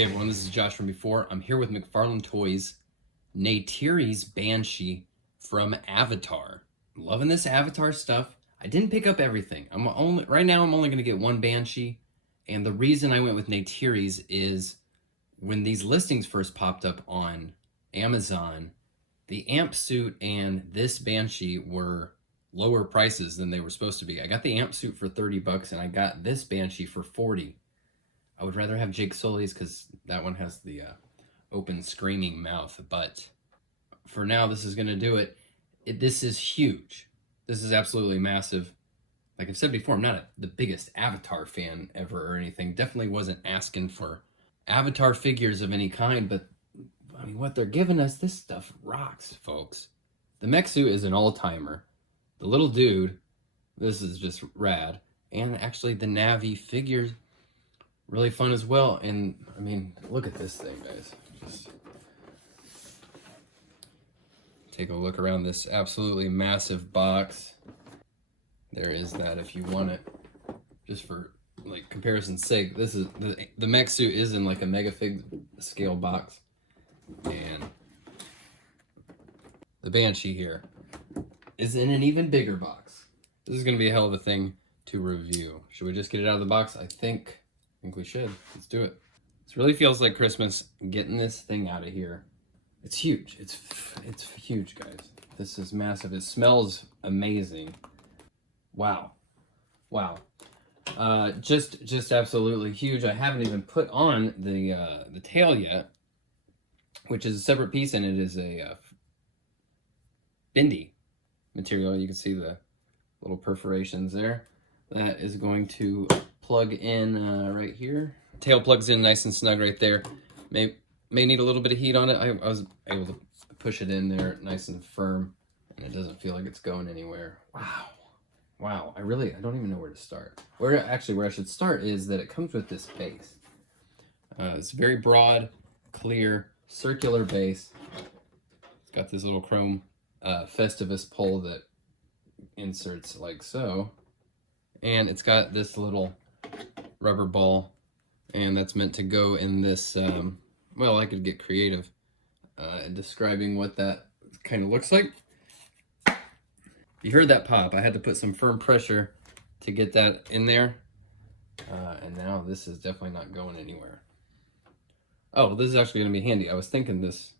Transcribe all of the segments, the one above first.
Hey everyone, this is Josh from before. I'm here with McFarlane Toys, Neytiri's Banshee from Avatar. Loving this Avatar stuff. I didn't pick up everything. Right now I'm only going to get one Banshee, and the reason I went with Neytiri's is when these listings first popped up on Amazon, the amp suit and this Banshee were lower prices than they were supposed to be. I got the amp suit for 30 bucks and I got this Banshee for 40. I would rather have Jake Sully's because that one has the open screaming mouth, but for now this is going to do it. This is huge. This is absolutely massive. Like I've said before, I'm not the biggest Avatar fan ever or anything. Definitely wasn't asking for Avatar figures of any kind, but I mean, what they're giving us, this stuff rocks, folks. The mech suit is an all-timer. The little dude, this is just rad. And actually the Navi figures, really fun as well. And I mean, look at this thing, guys. Just take a look around this absolutely massive box. There is that if you want it. Just for like comparison's sake, this is the mech suit is in like a mega fig scale box. And the Banshee here is in an even bigger box. This is gonna be a hell of a thing to review. Should we just get it out of the box? I think we should. Let's do it. This really feels like Christmas getting this thing out of here. It's huge. It's huge, guys. This is massive. It smells amazing. Wow. Wow. Just absolutely huge. I haven't even put on the tail yet, which is a separate piece, and it is a bendy material. You can see the little perforations there. That is going to plug in right here. Tail plugs in nice and snug right there. May need a little bit of heat on it. I was able to push it in there nice and firm, and it doesn't feel like it's going anywhere. Wow. I don't even know where to start. Where I should start is that it comes with this base. It's very broad, clear, circular base. It's got this little chrome Festivus pole that inserts like so. And it's got this little rubber ball, and that's meant to go in this, well, I could get creative describing what that kind of looks like. You heard that pop. I had to put some firm pressure to get that in there. And now this is definitely not going anywhere. Oh, this is actually going to be handy. I was thinking this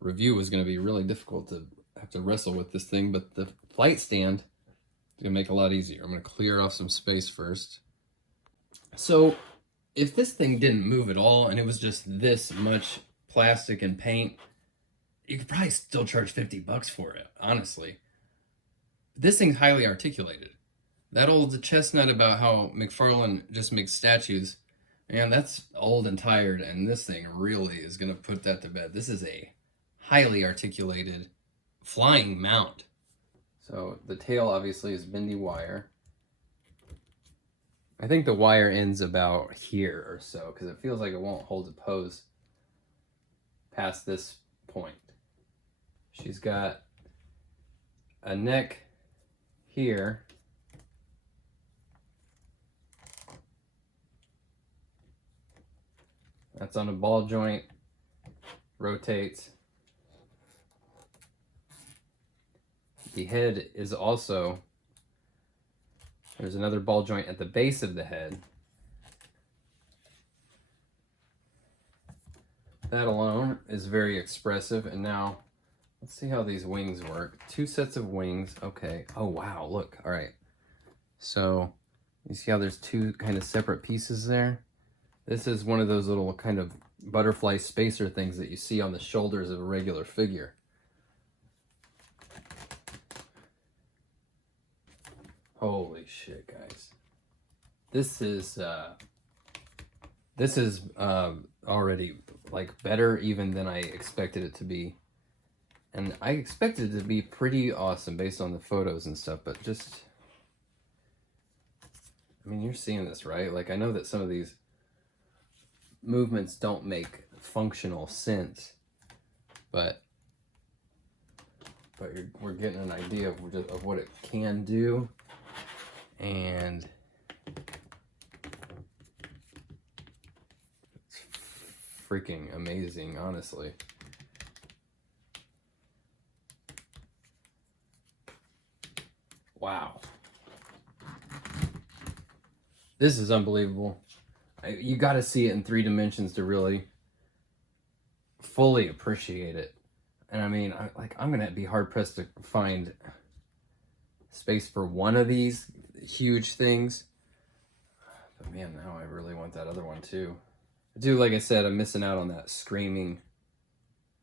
review was going to be really difficult to have to wrestle with this thing, but the flight stand is going to make it a lot easier. I'm going to clear off some space first. So if this thing didn't move at all and it was just this much plastic and paint, you could probably still charge 50 bucks for it, honestly. This thing's highly articulated. That old chestnut about how McFarlane just makes statues, man, that's old and tired, and this thing really is going to put that to bed. This is a highly articulated flying mount. So the tail obviously is bendy wire. I think the wire ends about here or so because it feels like it won't hold a pose past this point. She's got a neck here. That's on a ball joint, rotates. The head is also, there's another ball joint at the base of the head. That alone is very expressive. And now let's see how these wings work. 2 sets of wings. Okay. Oh, wow. Look. All right. So you see how there's 2 kind of separate pieces there? This is one of those little kind of butterfly spacer things that you see on the shoulders of a regular figure. Holy shit, guys. This is already like better even than I expected it to be. And I expected it to be pretty awesome based on the photos and stuff, but just, I mean, you're seeing this, right? Like, I know that some of these movements don't make functional sense, but we're getting an idea of what it can do. And freaking amazing, honestly. Wow. This is unbelievable. You got to see it in 3 dimensions to really fully appreciate it. And I mean, I'm going to be hard pressed to find space for one of these huge things. But man, now I really want that other one too. I do, like I said, I'm missing out on that screaming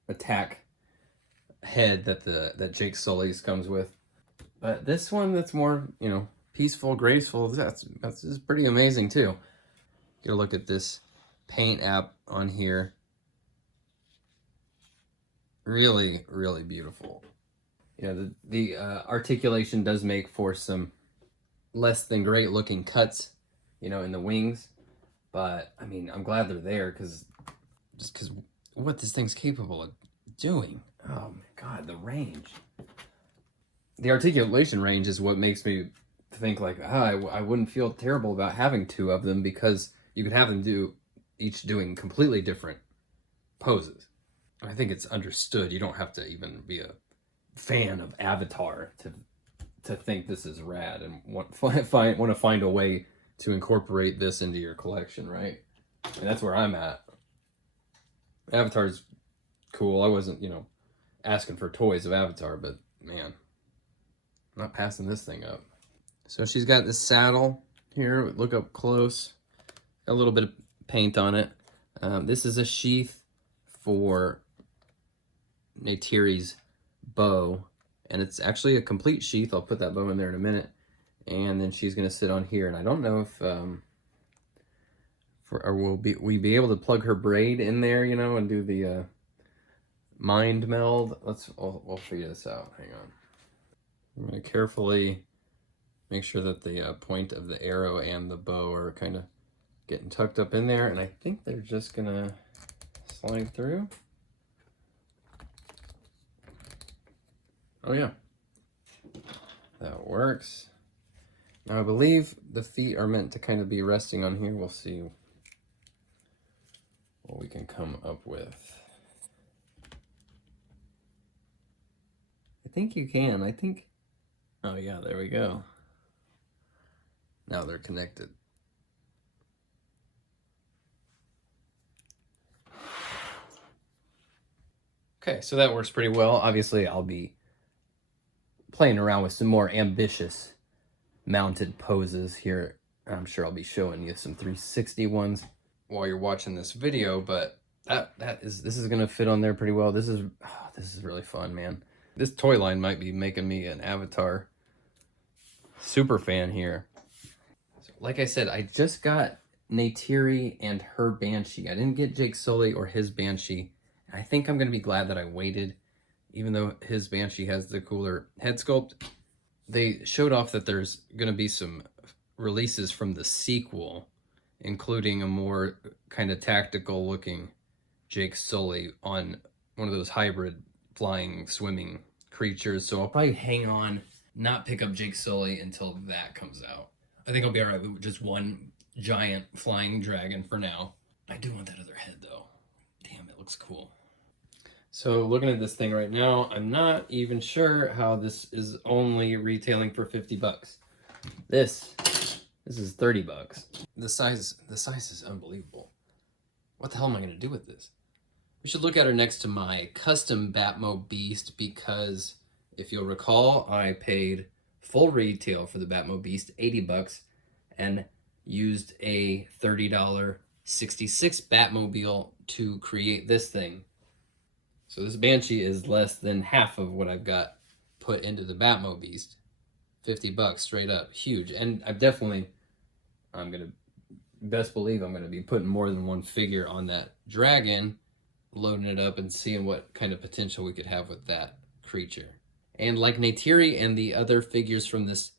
attack head that Jake Sully's comes with. But this one that's more, you know, peaceful, graceful, that's pretty amazing too. Get a look at this paint app on here. Really, really beautiful. You know, the articulation does make for some less than great looking cuts, you know, in the wings. But I mean, I'm glad they're there because what this thing's capable of doing. Oh my God, the range. The articulation range is what makes me think like, I wouldn't feel terrible about having 2 of them, because you could have them each doing completely different poses. I think it's understood. You don't have to even be a fan of Avatar to think this is rad and want to find a way to incorporate this into your collection, right? And that's where I'm at. Avatar's cool. I wasn't, you know, asking for toys of Avatar, but man, I'm not passing this thing up. So she's got this saddle here. Look up close. Got a little bit of paint on it. This is a sheath for Neytiri's bow, and it's actually a complete sheath. I'll put that bow in there in a minute. And then she's going to sit on here, and I don't know if will we be able to plug her braid in there, you know, and do the mind meld. We'll figure this out. Hang on. I'm going to carefully make sure that the point of the arrow and the bow are kind of getting tucked up in there, and I think they're just going to slide through. Oh yeah, that works. Now I believe the feet are meant to kind of be resting on here. We'll see what we can come up with. I think you can. I think, oh yeah, there we go. Now they're connected. Okay, so that works pretty well. Obviously, I'll be playing around with some more ambitious mounted poses here. I'm sure I'll be showing you some 360 ones while you're watching this video, but this is gonna fit on there pretty well. This is really fun, man. This toy line might be making me an Avatar super fan here. So, like I said, I just got Neytiri and her Banshee. I didn't get Jake Sully or his Banshee. I think I'm gonna be glad that I waited, even though his Banshee has the cooler head sculpt. They showed off that there's going to be some releases from the sequel, including a more kind of tactical looking Jake Sully on one of those hybrid flying, swimming creatures. So I'll probably hang on, not pick up Jake Sully until that comes out. I think I'll be all right with just one giant flying dragon for now. I do want that other head though. Damn, it looks cool. So looking at this thing right now, I'm not even sure how this is only retailing for 50 bucks. This is 30 bucks. The size is unbelievable. What the hell am I gonna do with this? We should look at her next to my custom Batmo Beast, because if you'll recall, I paid full retail for the Batmo Beast, 80 bucks, and used a $30 66 Batmobile to create this thing. So this Banshee is less than half of what I've got put into the Batmo Beast. 50 bucks straight up, huge. And I'm gonna best believe I'm gonna be putting more than one figure on that dragon, loading it up and seeing what kind of potential we could have with that creature. And like Neytiri and the other figures from this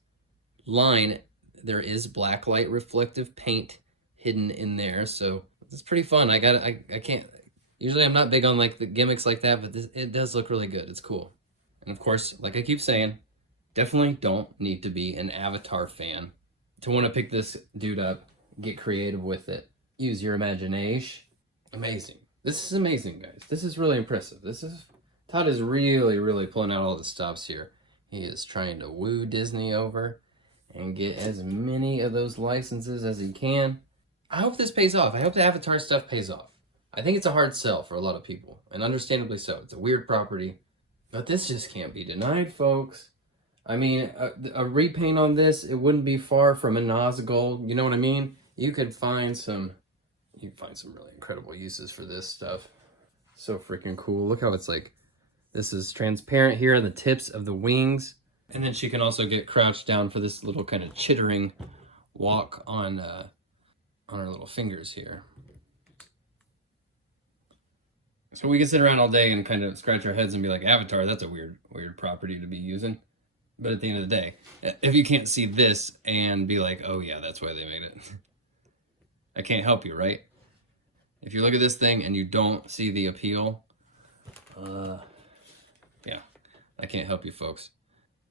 line, there is blacklight reflective paint hidden in there, so it's pretty fun. I can't. Usually I'm not big on like the gimmicks like that, but it does look really good. It's cool. And of course, like I keep saying, definitely don't need to be an Avatar fan to want to pick this dude up, get creative with it, use your imagination. Amazing. This is amazing, guys. This is really impressive. Todd is really pulling out all the stops here. He is trying to woo Disney over and get as many of those licenses as he can. I hope this pays off. I hope the Avatar stuff pays off. I think it's a hard sell for a lot of people, and understandably so. It's a weird property, but this just can't be denied, folks. I mean, a repaint on this, it wouldn't be far from a Nazgul. You know what I mean? You could find some really incredible uses for this stuff. So freaking cool. Look how it's like, this is transparent here, the tips of the wings. And then she can also get crouched down for this little kind of chittering walk on her little fingers here. So we can sit around all day and kind of scratch our heads and be like, Avatar, that's a weird property to be using. But at the end of the day, if you can't see this and be like, oh yeah, that's why they made it. I can't help you, right? If you look at this thing and you don't see the appeal, yeah, I can't help you, folks.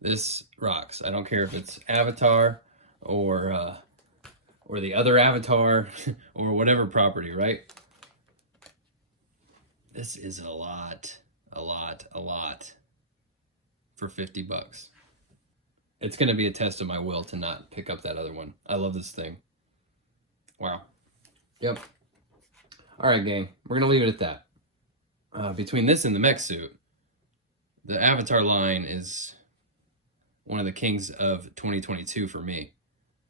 This rocks. I don't care if it's Avatar or the other Avatar or whatever property, right? This is a lot for $50. It's going to be a test of my will to not pick up that other one. I love this thing. Wow. Yep. All right, gang. We're going to leave it at that. Between this and the mech suit, the Avatar line is one of the kings of 2022 for me.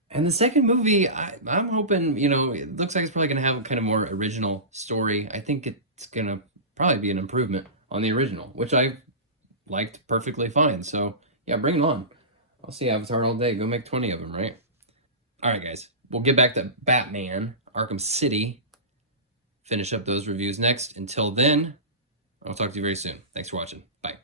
And the second movie, I'm hoping, you know, it looks like it's probably going to have a kind of more original story. I think it's going to probably be an improvement on the original, which I liked perfectly fine. So, yeah, bring it on. I'll see Avatar all day. Go make 20 of them, right? All right, guys. We'll get back to Batman, Arkham City. Finish up those reviews next. Until then, I'll talk to you very soon. Thanks for watching. Bye.